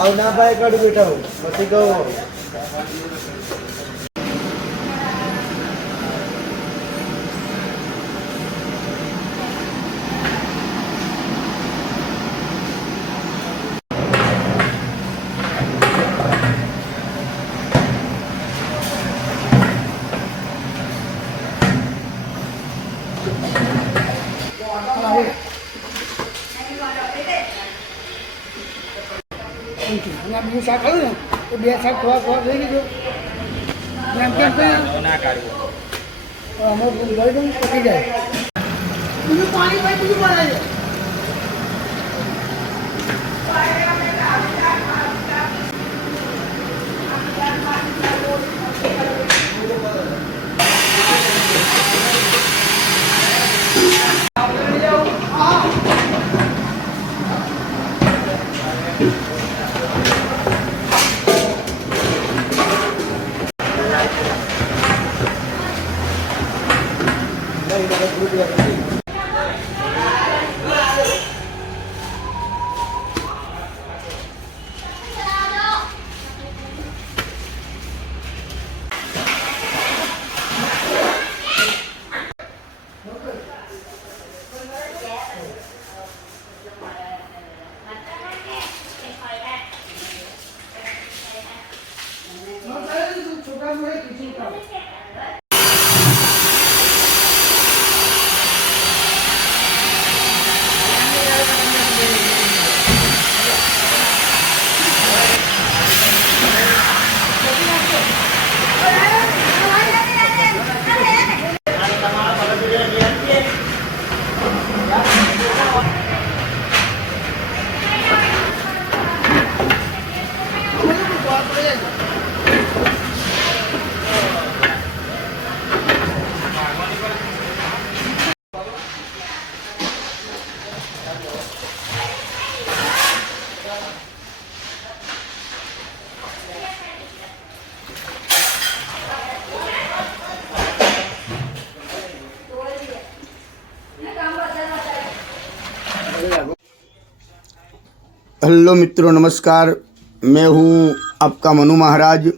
આવના ભાઈ કાઢી બેઠા હું પછી કહો બીજું શાક આવ્યું ને તો બે શાક ખોવા લઈ લીધો એમ કેમ ના કાઢવું અમે લઈ દઉં પતી જાય બીજું પાણી ભાઈ બીજું બનાવી દે हेलो मित्रों, नमस्कार। मैं हूं आपका मनु महाराज।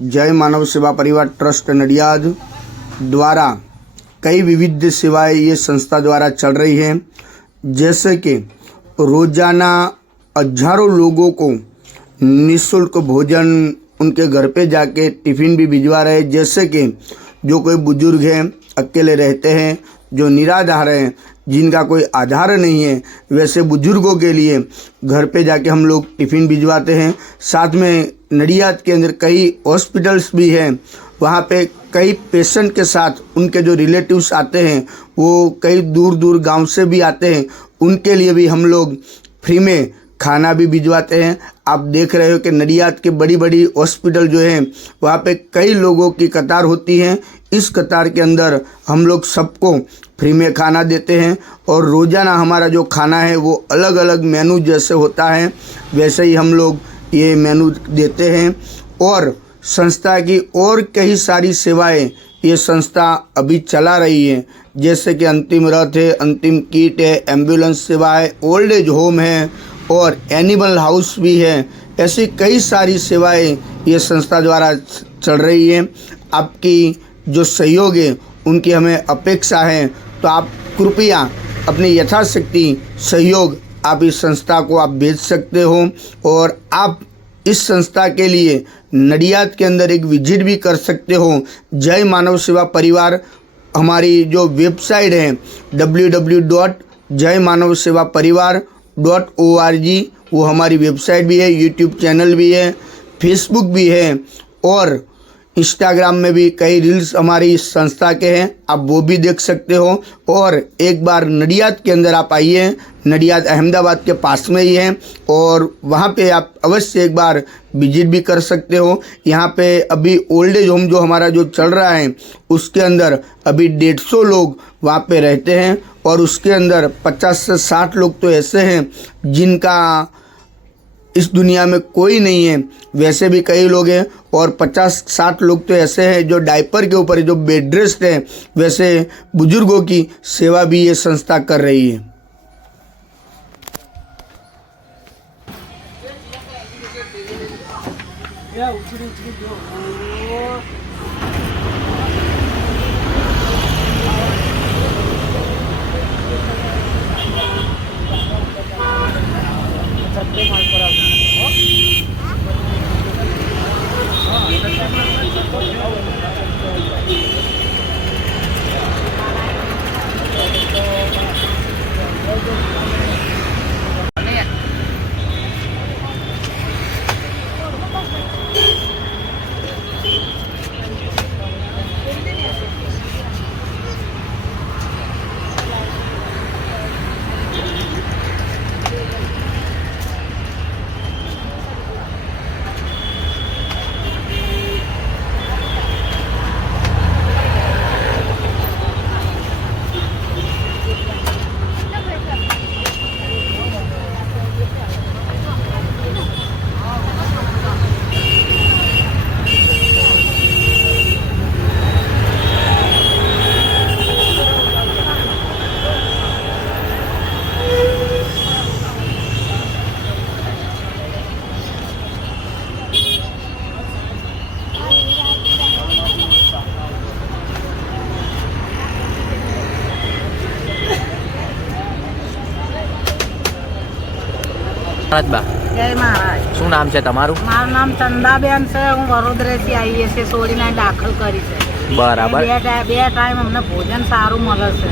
जय मानव सेवा परिवार ट्रस्ट नडियाद द्वारा कई विविध सेवाएं ये संस्था द्वारा चल रही हैं, जैसे कि रोज़ाना हजारों लोगों को निःशुल्क भोजन उनके घर पे जाके टिफ़िन भी भिजवा रहे हैं। जैसे कि जो कोई बुजुर्ग हैं, अकेले रहते हैं, जो निराधार हैं, जिनका कोई आधार नहीं है, वैसे बुजुर्गों के लिए घर पे जाके हम लोग टिफ़िन भिजवाते हैं। साथ में नडियाद के अंदर कई हॉस्पिटल्स भी हैं, वहाँ पे कई पेशेंट के साथ उनके जो रिलेटिव्स आते हैं, वो कई दूर दूर गांव से भी आते हैं, उनके लिए भी हम लोग फ्री में खाना भी भिजवाते हैं। आप देख रहे हो कि नडियाद के बड़ी बड़ी हॉस्पिटल जो हैं, वहाँ पे कई लोगों की कतार होती है। इस कतार के अंदर हम लोग सबको फ्री में खाना देते हैं और रोज़ाना हमारा जो खाना है वो अलग अलग मेनू जैसे होता है वैसे ही हम लोग ये मेनू देते हैं। और संस्था की और कई सारी सेवाएं ये संस्था अभी चला रही है, जैसे कि अंतिम रथ है, अंतिम किट है, एम्बुलेंस सेवा है, ओल्ड एज होम है और एनिमल हाउस भी है। ऐसी कई सारी सेवाएं ये संस्था द्वारा चल रही है। आपकी जो सहयोग है उनकी हमें अपेक्षा है, तो आप कृपया अपनी यथाशक्ति सहयोग आप इस संस्था को आप भेज सकते हो। और आप इस संस्था के लिए नडियाद के अंदर एक विजिट भी कर सकते हो। जय मानव सेवा परिवार हमारी जो वेबसाइट है www.jaymanavsevaparivar.org, वो हमारी वेबसाइट भी है, यूट्यूब चैनल भी है। फेसबुक भी है और इंस्टाग्राम में भी कई रील्स हमारी इस संस्था के हैं, आप वो भी देख सकते हो। और एक बार नडियाद के अंदर आप आइए, नडियाद अहमदाबाद के पास में ही है और वहाँ पे आप अवश्य एक बार विजिट भी कर सकते हो। यहाँ पे अभी ओल्ड एज होम जो हमारा जो चल रहा है उसके अंदर अभी 150 लोग वहाँ पे रहते हैं और उसके अंदर 50 से 60 लोग तो ऐसे हैं जिनका इस दुनिया में कोई नहीं है, वैसे भी कई लोग हैं। और 50-60 लोग तो ऐसे हैं जो डायपर के ऊपर जो बेड रेस्ट है, वैसे बुजुर्गों की सेवा भी ये संस्था कर रही है। બા જય મહારાજ. શું નામ છે તમારું? મારું નામ ચંદાબેન છે. હું વડોદરાથી આવીએ છીએ, સોડીને દાખલ કરી છે. બરાબર. બે ટાઈમ અમને ભોજન સારું મળે છે.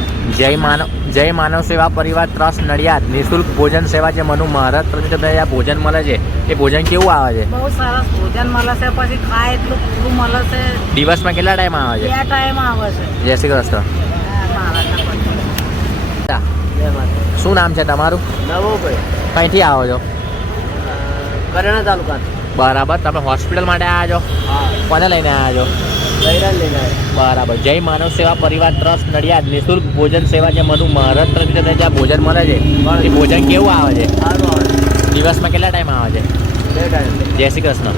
જય માનવ સેવા પરિવાર ટ્રસ્ટ નડિયાદ નિઃશુલ્ક ભોજન સેવા જે મનુ મહારાજ તરફથી આ ભોજન મળે છે એ ભોજન કેવું આવે છે? બહુ સરસ ભોજન મળે છે. પછી ખાય એટલું પૂરું મળે છે. દિવસમાં કેટલા ટાઈમ આવે છે? 2 ટાઈમ આવે છે. જય શ્રી કૃષ્ણ. શું નામ છે તમારું? નવોભાઈ કઈથી આવો છો? કરેણા તાલુકા. બરાબર. તમે હોસ્પિટલ માટે આવ્યા છો? હા, કોને લઈને આવ્યા છો? બૈરાન લઈને આવ્યા. બરાબર. જય માનવ સેવા પરિવાર ટ્રસ્ટ નડિયાદ નિઃશુલ્ક ભોજન સેવા જે મનુ મહારાજ તરફથી તમને જ્યાં ભોજન મળે છે એ ભોજન કેવું આવે છે? સારું આવે. દિવસમાં કેટલા ટાઈમ આવે છે? 2 ટાઈમ. જય શ્રી કૃષ્ણ.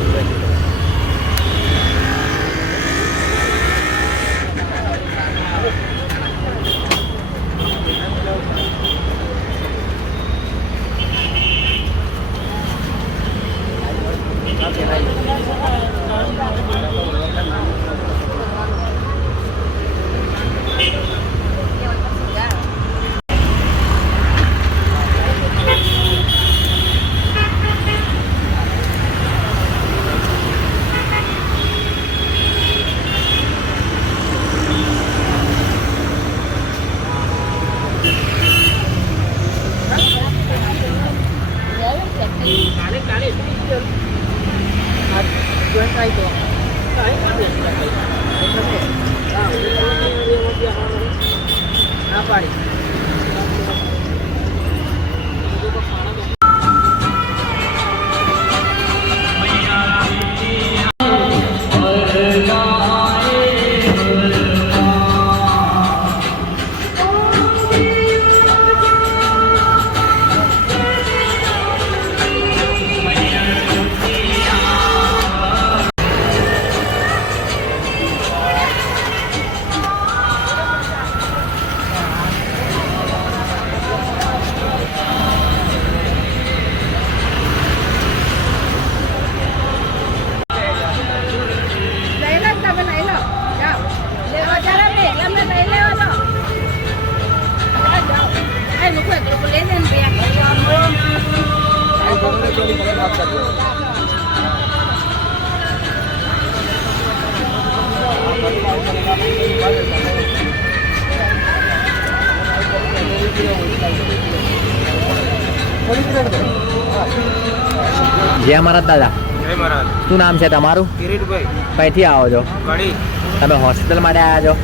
જય મહારાજ દાદા. જય મહારાજ શું નામ છે તમારું? કિરીટભાઈ કઈથી આવો છો? કડી તમે હોસ્પિટલ માટે આવ્યા છો?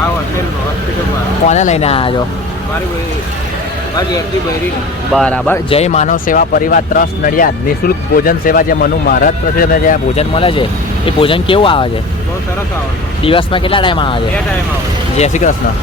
આ હોસ્પિટલમાં કોને લઈને આવ્યા છો? મારી એકથી બહેરી બરાબર. જય માનવ સેવા પરિવાર ટ્રસ્ટ નડિયાદ નિઃશુલ્ક ભોજન સેવા જે મનુ મહારાજ તરફથી તમને જે ભોજન મળે છે એ ભોજન કેવું આવે છે? બહુ સરસ આવે દિવસમાં કેટલા ટાઈમ આવે છે? 2 ટાઈમ આવે. જય શ્રી કૃષ્ણ.